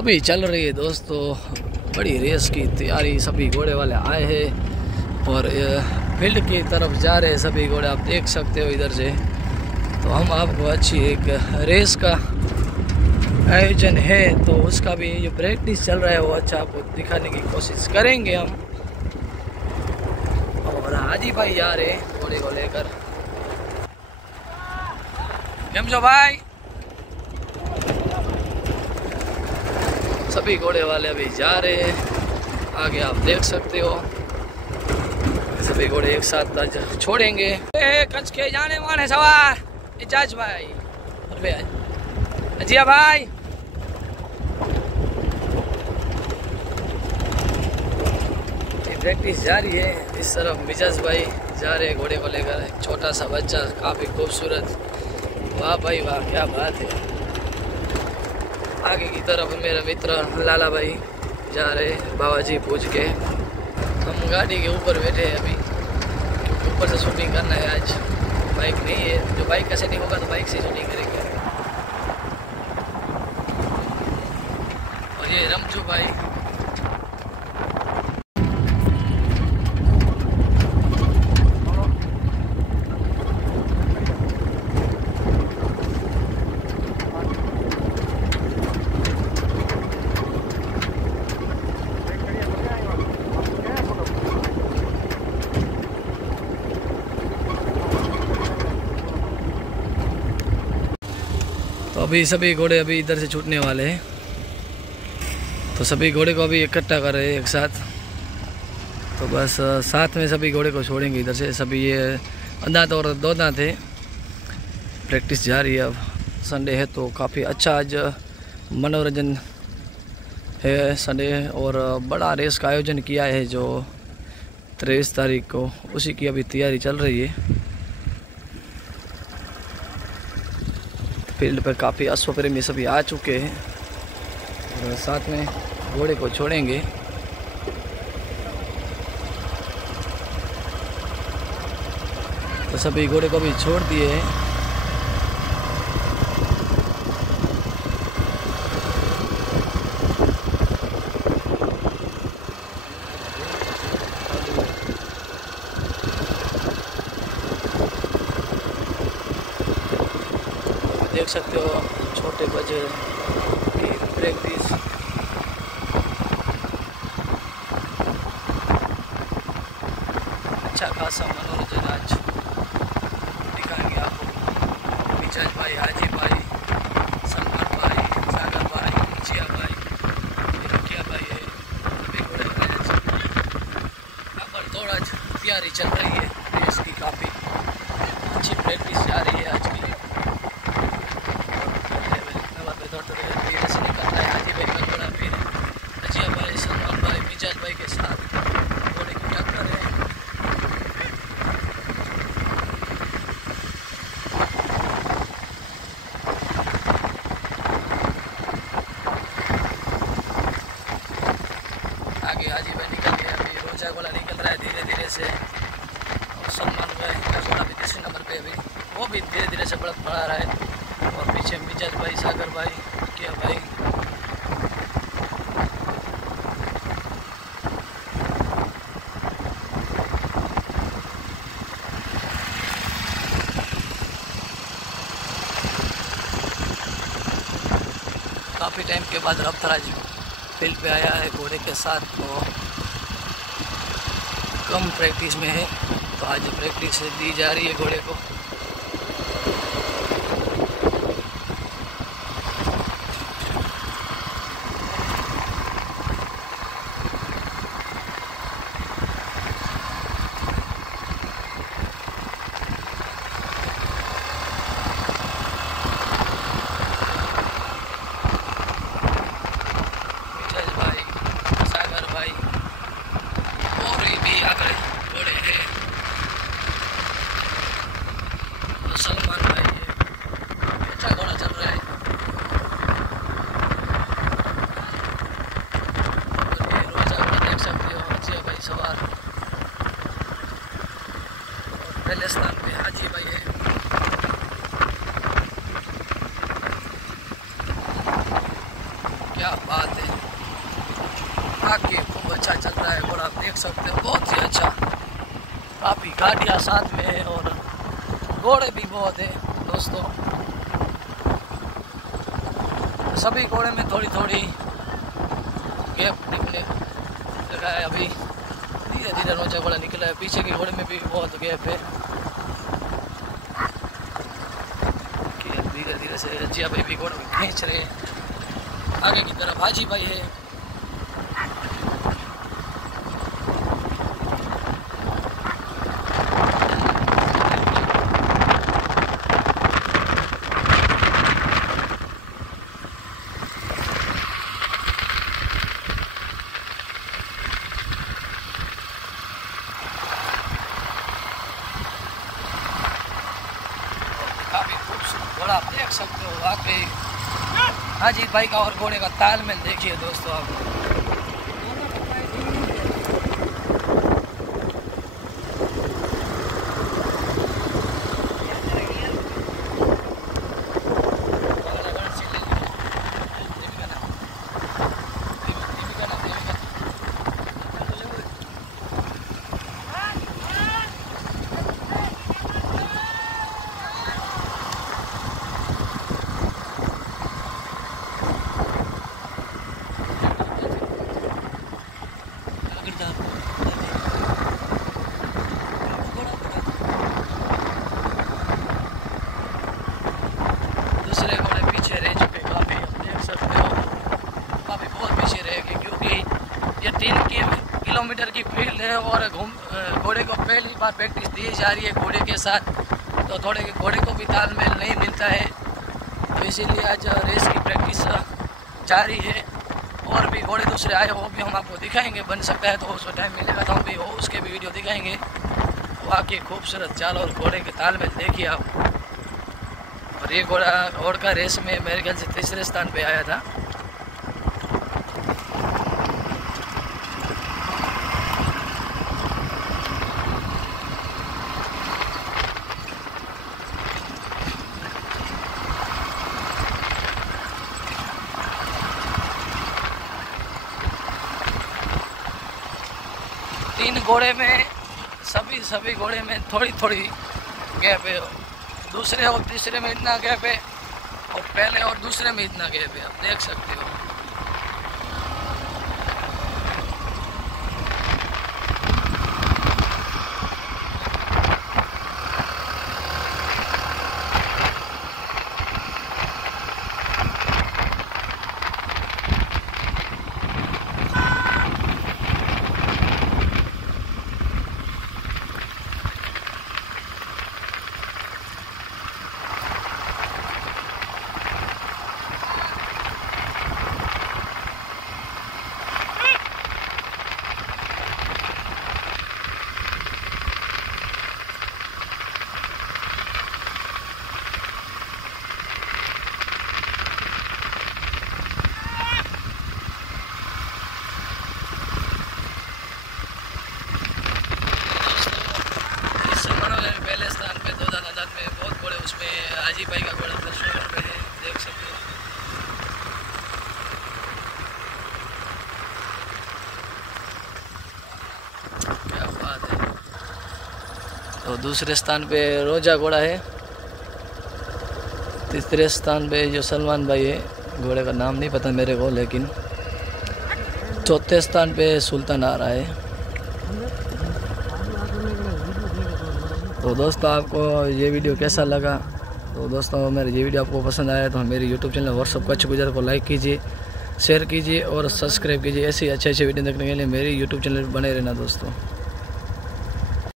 अभी चल रही है दोस्तों बड़ी रेस की तैयारी। सभी घोड़े वाले आए हैं और फील्ड की तरफ जा रहे हैं सभी घोड़े, आप देख सकते हो इधर से। तो हम आपको अच्छी एक रेस का आयोजन है तो उसका भी जो प्रैक्टिस चल रहा है वो अच्छा आपको दिखाने की कोशिश करेंगे हम। और हाजी भाई जा रहे हैं घोड़े को लेकर। केम छो भाई? सभी घोड़े वाले अभी जा रहे हैं, आगे आप देख सकते हो सभी घोड़े एक साथ आज छोड़ेंगे। कच के जाने वाले सवार इजाज भाई, अजिया भाई, प्रैक्टिस जारी है। इस तरफ मिजाज भाई जा रहे हैं घोड़े को लेकर, एक छोटा सा बच्चा काफी खूबसूरत। वाह भाई वाह, क्या बात है। आगे की तरफ मेरा मित्र लाला भाई जा रहे बाबा जी पूछ के। हम गाड़ी के ऊपर बैठे हैं अभी, ऊपर से शूटिंग करना है आज। बाइक नहीं है, जो बाइक का सेटिंग होगा तो बाइक से शूटिंग करेंगे। और ये रमचू भाई तो अभी सभी घोड़े अभी इधर से छूटने वाले हैं। तो सभी घोड़े को अभी इकट्ठा कर रहे हैं एक साथ। तो बस साथ में सभी घोड़े को छोड़ेंगे इधर से। सभी ये अंधात और दो दांत थे। प्रैक्टिस जारी है। अब संडे है तो काफ़ी अच्छा आज मनोरंजन है संडे, और बड़ा रेस का आयोजन किया है जो 23 तारीख को, उसी की अभी तैयारी चल रही है। फील्ड पर काफ़ी अश्वप्रेमी सभी आ चुके हैं और साथ में घोड़े को छोड़ेंगे। तो सभी घोड़े को भी छोड़ दिए हैं। देख सकते हो छोटे बच्चे की प्रैक्टिस। अच्छा खासा मनोरंजन आज दिखाएंगे आपको। मिजाज भाई, हाजी भाई, सलमान भाई, सागर भाई, जिया भाई, रुकिया भाई है, सभी घोड़े वाले यहाँ पर थोड़ा तैयारी चल रही है रेस की। काफ़ी अच्छी प्रैक्टिस जा रही है आज की। भाई के साथ घोड़े की टक्कर है। आगे हाजी भाई निकल गए, अभी रोजा गोला निकल रहा है धीरे धीरे से। और सलमान भाई का घोड़ा भी तीसरे नंबर पे अभी, वो भी धीरे धीरे से बढ़ा रहा है। और पीछे मिजाज भाई, सागर भाई, क्या भाई, काफ़ी टाइम के बाद रफ्ताराज फील्ड पे आया है घोड़े के साथ। तो कम प्रैक्टिस में है तो आज प्रैक्टिस दी जा रही है घोड़े को। सलमान भाई अच्छा घोड़ा चल रहा है। रोजा घोड़ा देख सकते हो, अच्छे भाई सवार। पहले स्थान पे हाजी भाई है। क्या बात बात है। आगे खूब अच्छा चल रहा है घोड़ा, आप देख सकते हो, बहुत ही अच्छा। काफ़ी गाड़ियाँ साथ में है और घोड़े भी बहुत है दोस्तों। सभी घोड़े में थोड़ी थोड़ी गैप निकले लगा है। अभी धीरे धीरे रोजा घोड़ा निकला है, पीछे के घोड़े में भी बहुत गैप है। धीरे धीरे से जिया भाई भी घोड़े को खींच रहे हैं। आगे की तरफ हाजी भाई है। काफी खूबसूरत घोड़ा आप देख सकते हो। वाकई हाजी भाई का और घोड़े का तालमेल देखिए दोस्तों आप। दूसरे घोड़े पीछे रह चुके, काफ़ी आप देख सकते हो, काफ़ी बहुत पीछे रह गए क्योंकि ये 3 किलोमीटर की फील्ड है और घोड़े को पहली बार प्रैक्टिस दी जा रही है घोड़े के साथ, तो थोड़े घोड़े को भी तालमेल नहीं मिलता है, तो इसीलिए आज रेस की प्रैक्टिस जारी है। और भी घोड़े दूसरे आए वो भी हम आपको दिखाएंगे, बन सकता है तो उसको टाइम मिलेगा तो हम भी उसके भी वीडियो दिखाएंगे। वाकई खूबसूरत चाल और घोड़े के तालमेल देखिए आप। और ये घोड़ा का रेस में मेरे ख्याल से 3रे स्थान पे आया था। तीन घोड़े में सभी घोड़े में थोड़ी थोड़ी गैप है। दूसरे और तीसरे में इतना गैप है और पहले और दूसरे में इतना गैप है, आप देख सकते हो। पहले स्थान पे 2 दादा में बहुत बड़े, उसमें हाजी भाई का घोड़ा 10 नंबर पे है, देख सकते हो। क्या बात है। तो दूसरे स्थान पे रोजा घोड़ा है। तीसरे स्थान पे जो सलमान भाई है, घोड़े का नाम नहीं पता मेरे को, लेकिन चौथे स्थान पे सुल्तान आ रहा है। तो दोस्तों आपको ये वीडियो कैसा लगा? तो दोस्तों मेरे ये वीडियो आपको पसंद आया तो मेरे यूट्यूब चैनल व्हाट्सअप कच्छ गुजर को लाइक कीजिए, शेयर कीजिए और सब्सक्राइब कीजिए। ऐसे अच्छे वीडियो देखने के लिए मेरे यूट्यूब चैनल पर बने रहना दोस्तों।